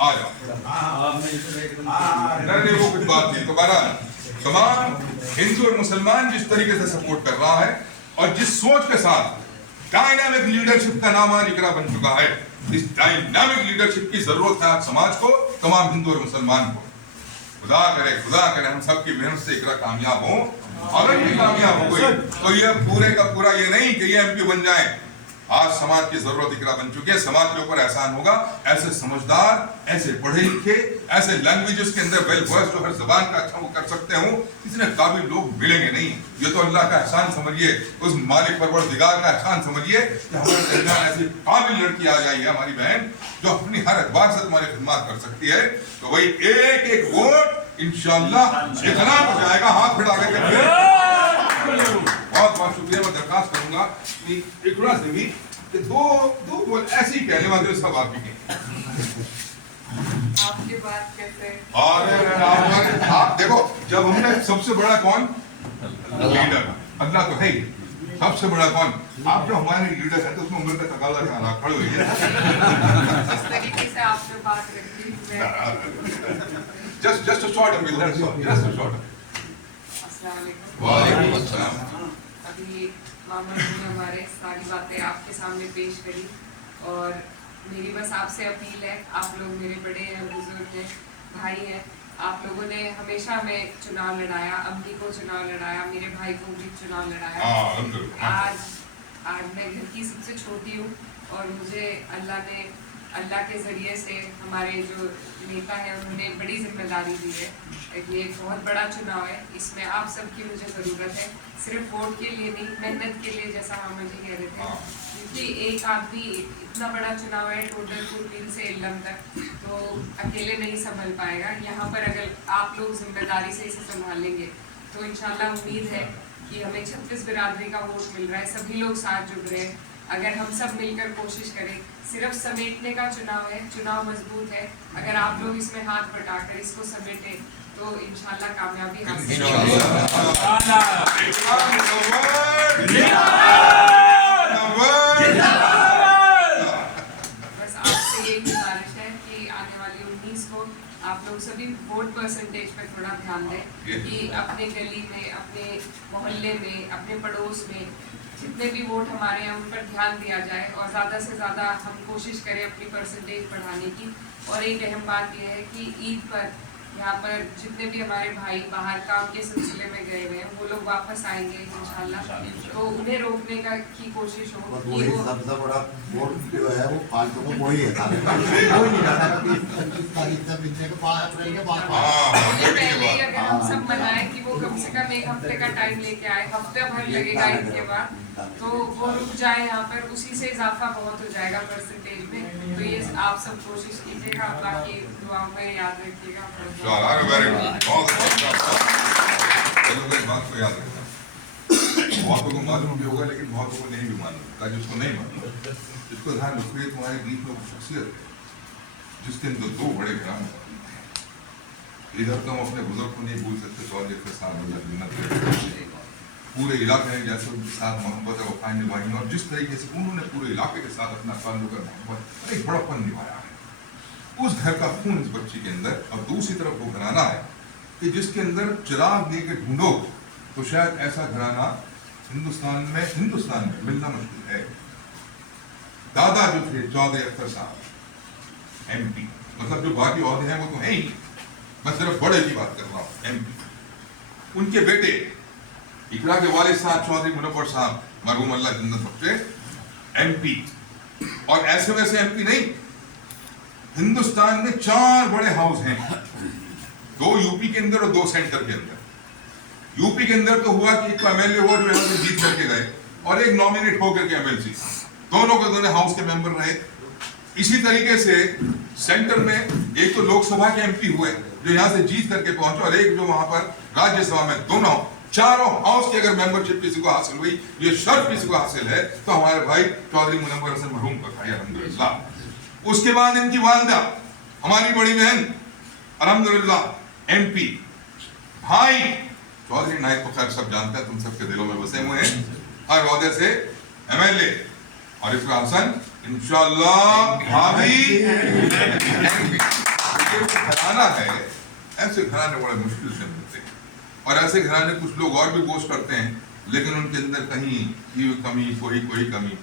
आ जाओ। नहीं वो कुछ बात नहीं। दोबारा तमाम हिंदू और मुसलमान जिस तरीके से सपोर्ट कर रहा है और जिस सोच के साथ डायनामिक लीडरशिप का नाम इकरा बन चुका है, इस डायनामिक लीडरशिप की जरूरत है आज समाज को, तमाम हिंदू और मुसलमान को। खुदा करे हम सबकी मेहनत से इकरा कामयाब हो। अगर ये कामयाब हो गई तो ये पूरे का पूरा ये नहीं कि ये एमपी बन जाए। आज समाज की जरूरत इकरा बन चुकी है, समाज के ऊपर एहसान होगा। ऐसे समझदार, ऐसे पढ़े लिखे, ऐसे लैंग्वेजेस के अंदर वेल वर्स जो हर जबान का अच्छा वो कर सकते हो, इतने काबिल लोग मिलेंगे नहीं। ये तो अल्लाह का एहसान समझिए, उस मालिक परवरदिगार का एहसान समझिए कि हमारे दरमियान ऐसी काबिल लड़की आ जाएगी, हमारी बहन जो अपनी हर एतबार से तुम्हारी खिदमत कर सकती है। तो वही एक एक वोट इंशाअल्लाह इतना हो जाएगा। हाथ बढ़ा करके बहुत बहुत शुक्रिया। मैं दरखास्त करूंगा कि इकरा से भी कि दो बोल ऐसे ही कहने वाले सब आप ही के आपकी बात कैसे? आप देखो, जब हमने सबसे बड़ा कौन लीडर, अल्लाह तो है ही, सबसे बड़ा कौन आप जो हमारे लीडर है, तो उसमें उम्र का तकाजा क्या खड़े हुई है। जिस तरीके से आपने बात रखी just a short appeal, that's all, just a short appeal. अस्सलाम वालेकुम। वालेकुम अस्सलाम। अभी मामा जी ने हमारे सारी बातें आपके सामने पेश करी और मेरी बस आपसे अपील है, आप लोग मेरे बड़े हैं, बुजुर्ग हैं, भाई हैं, आप लोगों ने हमेशा हमें चुनाव लड़ाया, अम्मी को चुनाव लड़ाया, मेरे भाई को भी चुनाव लड़ाया। आज मैं घर की सबसे छोटी हूँ और मुझे अल्लाह के जरिए से हमारे जो नेता है उन्होंने बड़ी जिम्मेदारी दी है। ये एक बहुत बड़ा चुनाव है, इसमें आप सबकी मुझे ज़रूरत है, सिर्फ वोट के लिए नहीं, मेहनत के लिए, जैसा मामा जी कह रहे थे। क्योंकि एक आदमी, इतना बड़ा चुनाव है टोटल कुर्मीन से इल्लम तक, तो अकेले नहीं संभल पाएगा। यहाँ पर अगर आप लोग जिम्मेदारी से इसे संभालेंगे तो इंशाल्लाह उम्मीद है कि हमें 36 बिरादरी का वोट मिल रहा है, सभी लोग साथ जुड़ रहे हैं। अगर हम सब मिलकर कोशिश करें, सिर्फ समेटने का चुनाव है, चुनाव मजबूत है, अगर आप लोग इसमें हाथ बटाकर इसको समेटें तो इंशाल्लाह कामयाबी हासिल बस आपसे यही गुजारिश है कि आने वाली 19 को आप लोग सभी वोट परसेंटेज पर थोड़ा ध्यान दें कि अपने गली में, अपने मोहल्ले में, अपने पड़ोस में जितने भी वोट हमारे हैं उन पर ध्यान दिया जाए और ज़्यादा से ज़्यादा हम कोशिश करें अपनी परसेंटेज बढ़ाने की। और एक अहम बात यह है कि ईद पर यहाँ पर जितने भी हमारे भाई बाहर काम के सिलसिले में गए हुए हैं वो लोग वापस आएंगे इंशाल्लाह, तो उन्हें रोकने का की कोशिश हो कि वो सबसे बड़ा वोट जो है वो फालतू को कोई है कोई नहीं जाता कि 25 तारीख से बीतने के 5 अप्रैल के बाद उन्हें पहले ही अगर हम सब मनाएं कि वो कम से कम एक हफ्ते का टाइम लेके आए, हफ्ते भर लगेगा इनके बाद, तो वो रुक जाए यहाँ पर, उसी से इजाफा बहुत हो जाएगा परसेंटेज में। तो ये आप सब कोशिश कीजिएगा, बाकी दुआओं में याद रखिएगा। बात को याद रखना, बहुतों को मालूम भी होगा लेकिन बहुतों को नहीं भी मालूम, जिसको नहीं मालूम जिसको ध्यान रखिए, तुम्हारे बीच में शख्सियत जिसके अंदर दो बड़े ग्राम, इधर तो हम अपने बुजुर्ग को नहीं भूल सकते, चौधरी के साथ पूरे इलाके में जैसे उनके साथ मोहब्बत है वफा निभाई, और जिस तरीके से उन्होंने पूरे इलाके के साथ अपना ताल्लुक और मोहब्बत एक बड़ापन निभाया है, उस घर का खून इस बच्ची के अंदर। और दूसरी तरफ वो घराना है कि जिसके अंदर चिराग लेके ढूंढो तो शायद ऐसा घराना हिंदुस्तान में मिलना मुश्किल है। दादा जो थे चौधरी अख्तर साहब एमपी, मतलब जो बाकी औहदे हैं वो तो है ही, मैं सिर्फ बड़े की बात कर रहा हूँ एमपी। उनके बेटे इकरा के वालिद साहब चौधरी मुनव्वर साहब मरहूम अल्लाह जन्नत बख्शे एमपी, और ऐसे वैसे एमपी नहीं, हिंदुस्तान में 4 बड़े हाउस हैं, 2 यूपी के अंदर और 2 सेंटर के अंदर। यूपी के अंदर तो हुआ कि एक एमएलए हुआ जो यहाँ से जीत करके गए और एक नॉमिनेट होकर के एमएलसी, दोनों के दोनों हाउस के मेंबर रहे। इसी तरीके से सेंटर में एक तो लोकसभा के एमपी हुए जो यहाँ से जीत करके पहुंचे, और एक जो वहां पर राज्यसभा में, दोनों चारों हाउस की अगर मेंबरशिप किसी को हासिल हुई, ये शर्फ किसी को हासिल है, तो हमारे भाई चौधरी मुनव्वर हसन मरहूम का था अल्हम्दुलिल्लाह। उसके बाद इनकी वालिदा हमारी बड़ी बहन अल्हम्दुलिल्लाह एमपी, भाई चौधरी नाइक को खैर सब जानते हैं, तुम सबके दिलों में बसे हुए हैं, हर ओहदे से एमएलए, और इकरा हसन इंशाअल्लाह भाभी घराना है, ऐसे घराने बड़े मुश्किल से मिलते हैं। और ऐसे घराने कुछ लोग और भी बोझ करते हैं, लेकिन उनके अंदर कहीं ये कमी, कोई कमी।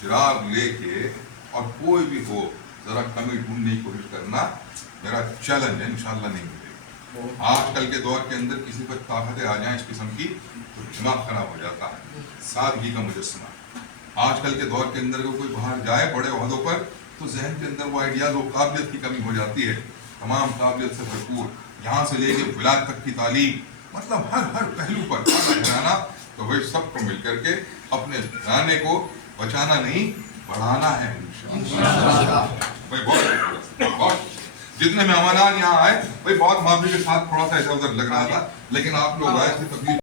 चिराग लेके और कोई भी हो, जरा कमी ढूंढने की कोशिश करना मेरा चैलेंज है, इंशाल्लाह नहीं मिलेगा। आजकल के दौर के अंदर किसी पर ताकतें आ जाएं इस किस्म की तो दिमाग खराब हो जाता है। सादगी का मुजस्समा। आजकल के दौर के अंदर कोई बाहर जाए बड़े ओहदों पर तो जहन के अंदर वो आइडियाज और काबिलियत की कमी हो जाती है। तमाम काबिलियत से भरपूर, यहाँ से लेके विलायत तक की तालीम, मतलब हर पहलू पर घराना, तो वही सबको मिल करके अपने घराने को बचाना नहीं बढ़ाना है भाई। बहुत जितने मेहमान यहाँ आए भाई, बहुत माफी के साथ थोड़ा सा इधर उधर लग रहा था, लेकिन आप लोग आए थे तकलीफ